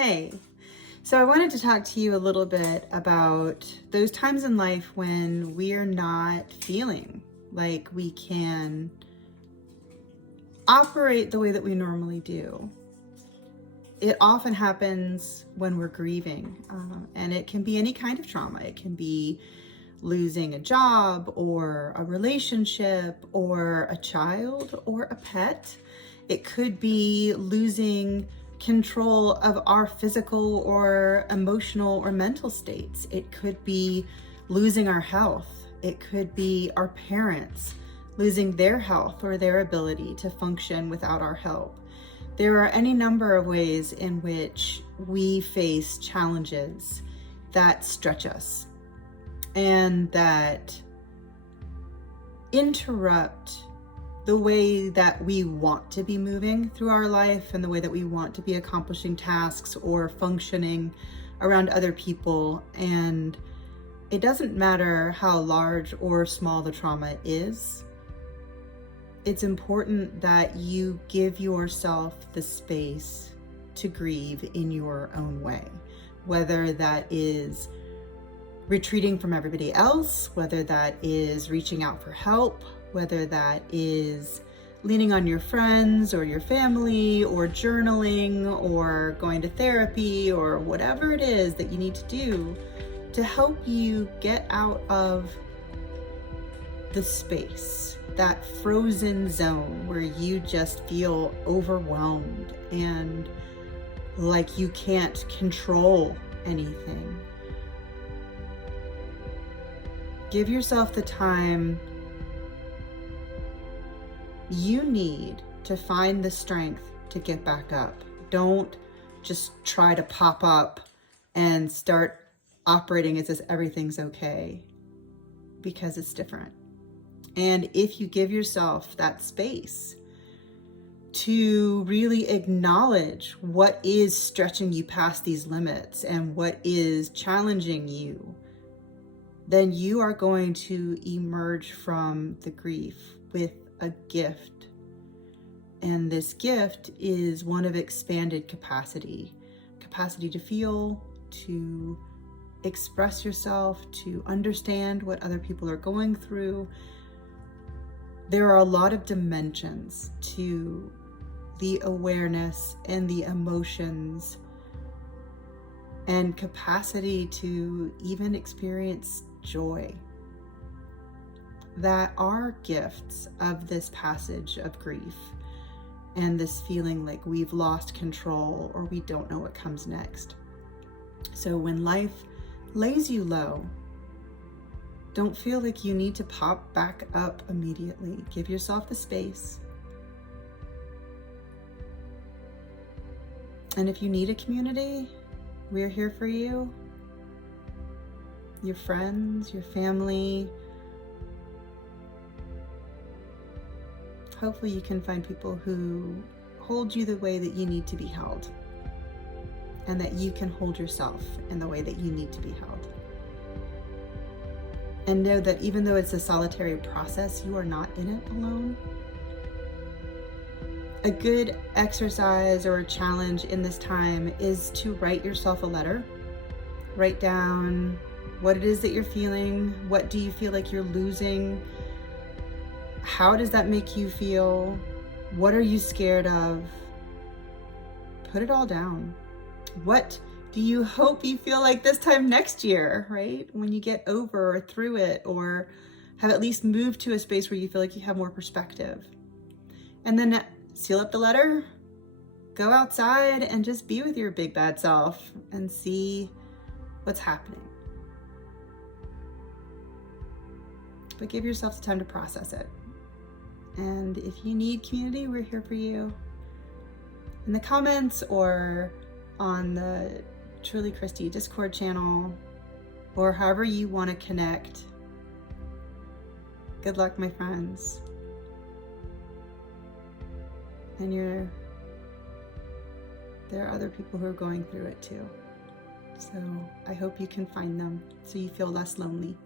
Hey, so I wanted to talk to you a little bit about those times in life when we're not feeling like we can operate the way that we normally do. It often happens when we're grieving, and it can be any kind of trauma. It can be losing a job or a relationship or a child or a pet. It could be losing control of our physical or emotional or mental states. It could be losing our health. It could be our parents losing their health or their ability to function without our help. There are any number of ways in which we face challenges that stretch us and that interrupt the way that we want to be moving through our life and the way that we want to be accomplishing tasks or functioning around other people. And it doesn't matter how large or small the trauma is. It's important that you give yourself the space to grieve in your own way, whether that is retreating from everybody else, whether that is reaching out for help, whether that is leaning on your friends or your family or journaling or going to therapy or whatever it is that you need to do to help you get out of the space, that frozen zone where you just feel overwhelmed and like you can't control anything. Give yourself the time you need to find the strength to get back up. Don't just try to pop up and start operating as if everything's okay, because it's different. And if you give yourself that space to really acknowledge what is stretching you past these limits and what is challenging you, then you are going to emerge from the grief with a gift. And this gift is one of expanded capacity to feel, to express yourself, to understand what other people are going through. There are a lot of dimensions to the awareness and the emotions and capacity to even experience joy that are gifts of this passage of grief and this feeling like we've lost control or we don't know what comes next. So when life lays you low, don't feel like you need to pop back up immediately. Give yourself the space. And if you need a community, we're here for you. Your friends, your family. Hopefully you can find people who hold you the way that you need to be held, and that you can hold yourself in the way that you need to be held. And know that even though it's a solitary process, you are not in it alone. A good exercise or a challenge in this time is to write yourself a letter. Write down what it is that you're feeling. What do you feel like you're losing? How does that make you feel? What are you scared of? Put it all down. What do you hope you feel like this time next year, right? When you get over or through it, or have at least moved to a space where you feel like you have more perspective. And then seal up the letter, go outside and just be with your big bad self and see what's happening. But give yourself the time to process it. And if you need community, we're here for you. In the comments or on the Truly Christy Discord channel, or however you want to connect. Good luck, my friends. And there are other people who are going through it too. So I hope you can find them so you feel less lonely.